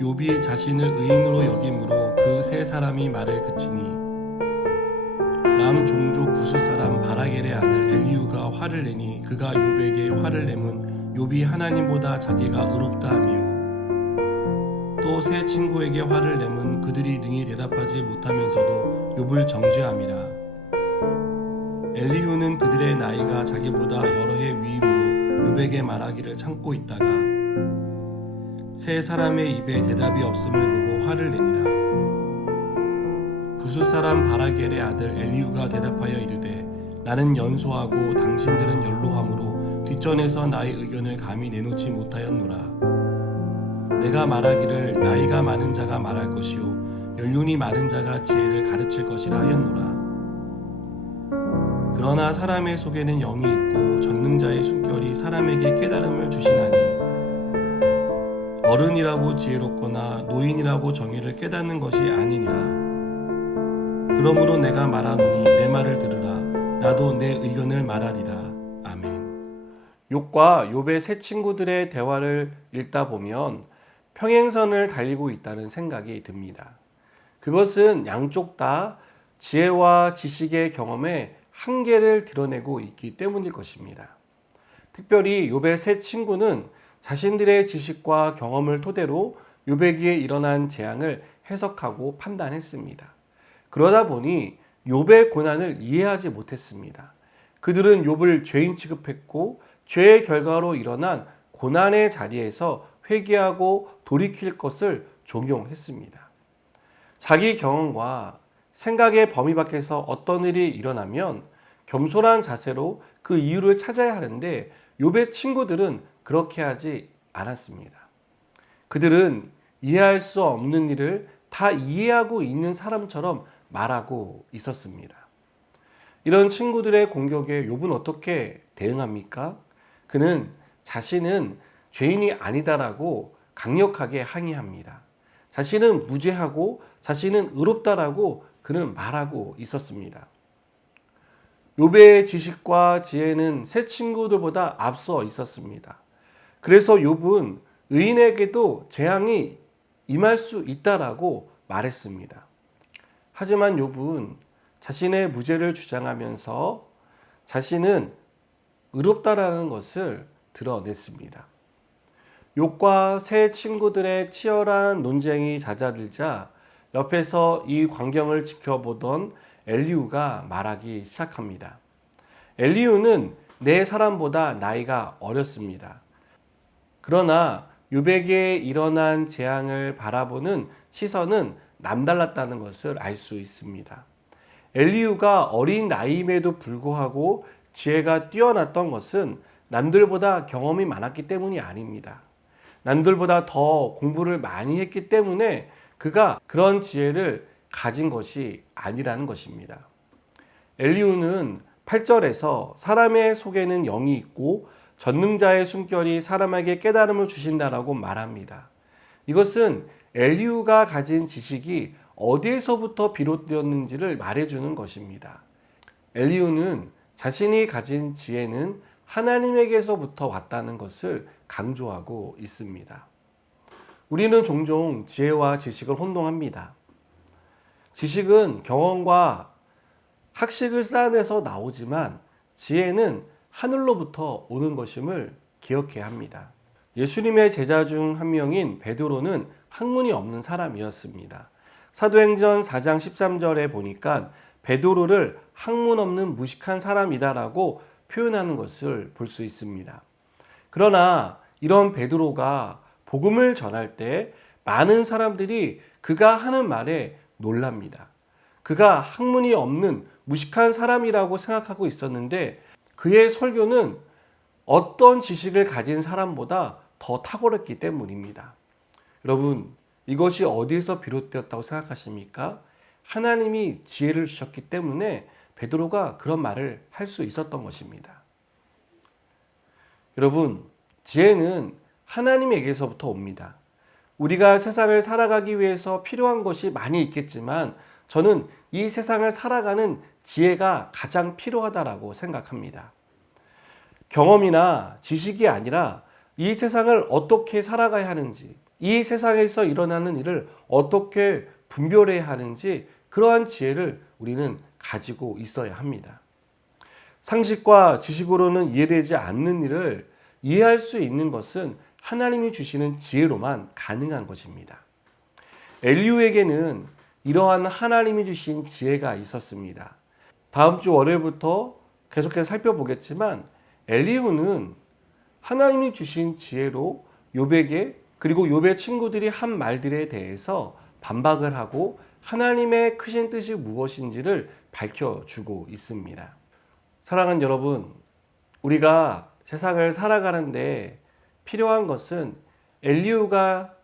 욥이 자신을 의인으로 여김으로 그 세 사람이 말을 그치니 람 종족 부스 사람 바라겔의 아들 엘리후가 화를 내니 그가 욥에게 화를 내면 욥이 하나님보다 자기가 의롭다 하며 또 세 친구에게 화를 내면 그들이 능히 대답하지 못하면서도 욥을 정죄함이라. 엘리후는 그들의 나이가 자기보다 여러 해 위임으로 욥에게 말하기를 참고 있다가 세 사람의 입에 대답이 없음을 보고 화를 내니라. 부스 사람 바라겔의 아들 엘리후가 대답하여 이르되 나는 연소하고 당신들은 연로함으로 뒷전에서 나의 의견을 감히 내놓지 못하였노라. 내가 말하기를 나이가 많은 자가 말할 것이요 연륜이 많은 자가 지혜를 가르칠 것이라 하였노라. 그러나 사람의 속에는 영이 있고 전능자의 숨결이 사람에게 깨달음을 주시나니 어른이라고 지혜롭거나 노인이라고 정의를 깨닫는 것이 아니니라. 그러므로 내가 말하노니 내 말을 들으라. 나도 내 의견을 말하리라. 아멘. 욥과 욥의 세 친구들의 대화를 읽다 보면 평행선을 달리고 있다는 생각이 듭니다. 그것은 양쪽 다 지혜와 지식의 경험에 한계를 드러내고 있기 때문일 것입니다. 특별히 욥의 세 친구는 자신들의 지식과 경험을 토대로 욥에게 일어난 재앙을 해석하고 판단했습니다. 그러다 보니 욥의 고난을 이해하지 못했습니다. 그들은 욥을 죄인 취급했고 죄의 결과로 일어난 고난의 자리에서 회개하고 돌이킬 것을 종용했습니다. 자기 경험과 생각의 범위 밖에서 어떤 일이 일어나면 겸손한 자세로 그 이유를 찾아야 하는데 욥의 친구들은 그렇게 하지 않았습니다. 그들은 이해할 수 없는 일을 다 이해하고 있는 사람처럼 말하고 있었습니다. 이런 친구들의 공격에 욥은 어떻게 대응합니까? 그는 자신은 죄인이 아니다라고 강력하게 항의합니다. 자신은 무죄하고 자신은 의롭다라고 그는 말하고 있었습니다. 욥의 지식과 지혜는 새 친구들보다 앞서 있었습니다. 그래서 욥은 의인에게도 재앙이 임할 수 있다라고 말했습니다. 하지만 욥은 자신의 무죄를 주장하면서 자신은 의롭다라는 것을 드러냈습니다. 욥과 세 친구들의 치열한 논쟁이 잦아들자 옆에서 이 광경을 지켜보던 엘리후가 말하기 시작합니다. 엘리후는 네 사람보다 나이가 어렸습니다. 그러나 욥에게 일어난 재앙을 바라보는 시선은 남달랐다는 것을 알 수 있습니다. 엘리후가 어린 나이임에도 불구하고 지혜가 뛰어났던 것은 남들보다 경험이 많았기 때문이 아닙니다. 남들보다 더 공부를 많이 했기 때문에 그가 그런 지혜를 가진 것이 아니라는 것입니다. 엘리후는 8절에서 사람의 속에는 영이 있고 전능자의 숨결이 사람에게 깨달음을 주신다라고 말합니다. 이것은 엘리후가 가진 지식이 어디에서부터 비롯되었는지를 말해주는 것입니다. 엘리후는 자신이 가진 지혜는 하나님에게서부터 왔다는 것을 강조하고 있습니다. 우리는 종종 지혜와 지식을 혼동합니다. 지식은 경험과 학식을 쌓아내서 나오지만 지혜는 하늘로부터 오는 것임을 기억해야 합니다. 예수님의 제자 중 한 명인 베드로는 학문이 없는 사람이었습니다. 사도행전 4장 13절에 보니까 베드로를 학문 없는 무식한 사람이다라고 표현하는 것을 볼 수 있습니다. 그러나 이런 베드로가 복음을 전할 때 많은 사람들이 그가 하는 말에 놀랍니다. 그가 학문이 없는 무식한 사람이라고 생각하고 있었는데 그의 설교는 어떤 지식을 가진 사람보다 더 탁월했기 때문입니다. 여러분, 이것이 어디에서 비롯되었다고 생각하십니까? 하나님이 지혜를 주셨기 때문에 베드로가 그런 말을 할 수 있었던 것입니다. 여러분, 지혜는 하나님에게서부터 옵니다. 우리가 세상을 살아가기 위해서 필요한 것이 많이 있겠지만 저는 이 세상을 살아가는 지혜가 가장 필요하다라고 생각합니다. 경험이나 지식이 아니라 이 세상을 어떻게 살아가야 하는지, 이 세상에서 일어나는 일을 어떻게 분별해야 하는지 그러한 지혜를 우리는 가지고 있어야 합니다. 상식과 지식으로는 이해되지 않는 일을 이해할 수 있는 것은 하나님이 주시는 지혜로만 가능한 것입니다. 엘리후에게는 이러한 하나님이 주신 지혜가 있었습니다. 다음 주 월요일부터 계속해서 살펴보겠지만 엘리후는 하나님이 주신 지혜로 욥에게 그리고 욥의 친구들이 한 말들에 대해서 반박을 하고 하나님의 크신 뜻이 무엇인지를 밝혀주고 있습니다. 사랑하는 여러분, 우리가 세상을 살아가는데 필요한 것은 엘리후가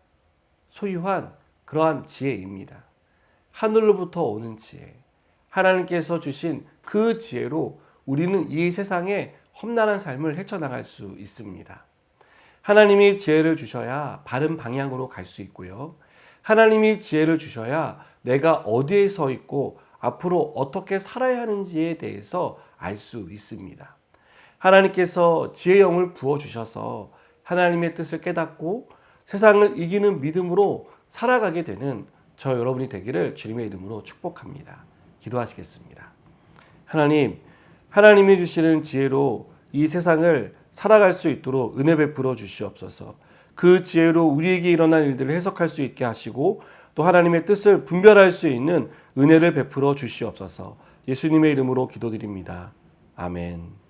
소유한 그러한 지혜입니다. 하늘로부터 오는 지혜, 하나님께서 주신 그 지혜로 우리는 이 세상에 험난한 삶을 헤쳐나갈 수 있습니다. 하나님이 지혜를 주셔야 바른 방향으로 갈 수 있고요. 하나님이 지혜를 주셔야 내가 어디에 서 있고 앞으로 어떻게 살아야 하는지에 대해서 알 수 있습니다. 하나님께서 지혜의 영을 부어주셔서 하나님의 뜻을 깨닫고 세상을 이기는 믿음으로 살아가게 되는 저 여러분이 되기를 주님의 이름으로 축복합니다. 기도하시겠습니다. 하나님, 하나님이 주시는 지혜로 이 세상을 살아갈 수 있도록 은혜 베풀어 주시옵소서. 그 지혜로 우리에게 일어난 일들을 해석할 수 있게 하시고 또 하나님의 뜻을 분별할 수 있는 은혜를 베풀어 주시옵소서. 예수님의 이름으로 기도드립니다. 아멘.